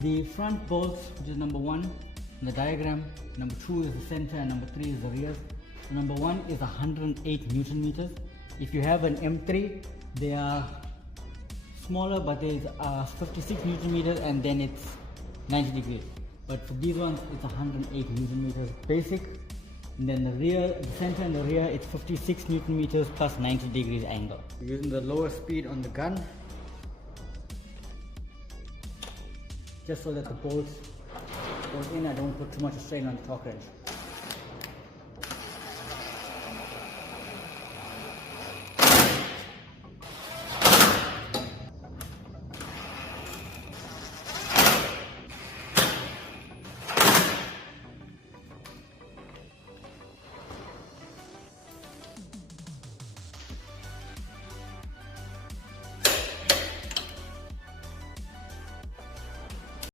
The front bolts, which is number 1 in the diagram, number 2 is the center, and number 3 is the rear. So number 1 is 108 Newton meters. If you have an M3, they are smaller, but there's 56 Newton meters, and then it's 90 degrees. But for these ones, it's 108 Newton meters basic. And then the rear, the center and the rear, it's 56 Newton meters plus 90 degrees angle. We're using the lower speed on the gun, just so that the bolts goes in. I don't put too much strain on the torque wrench.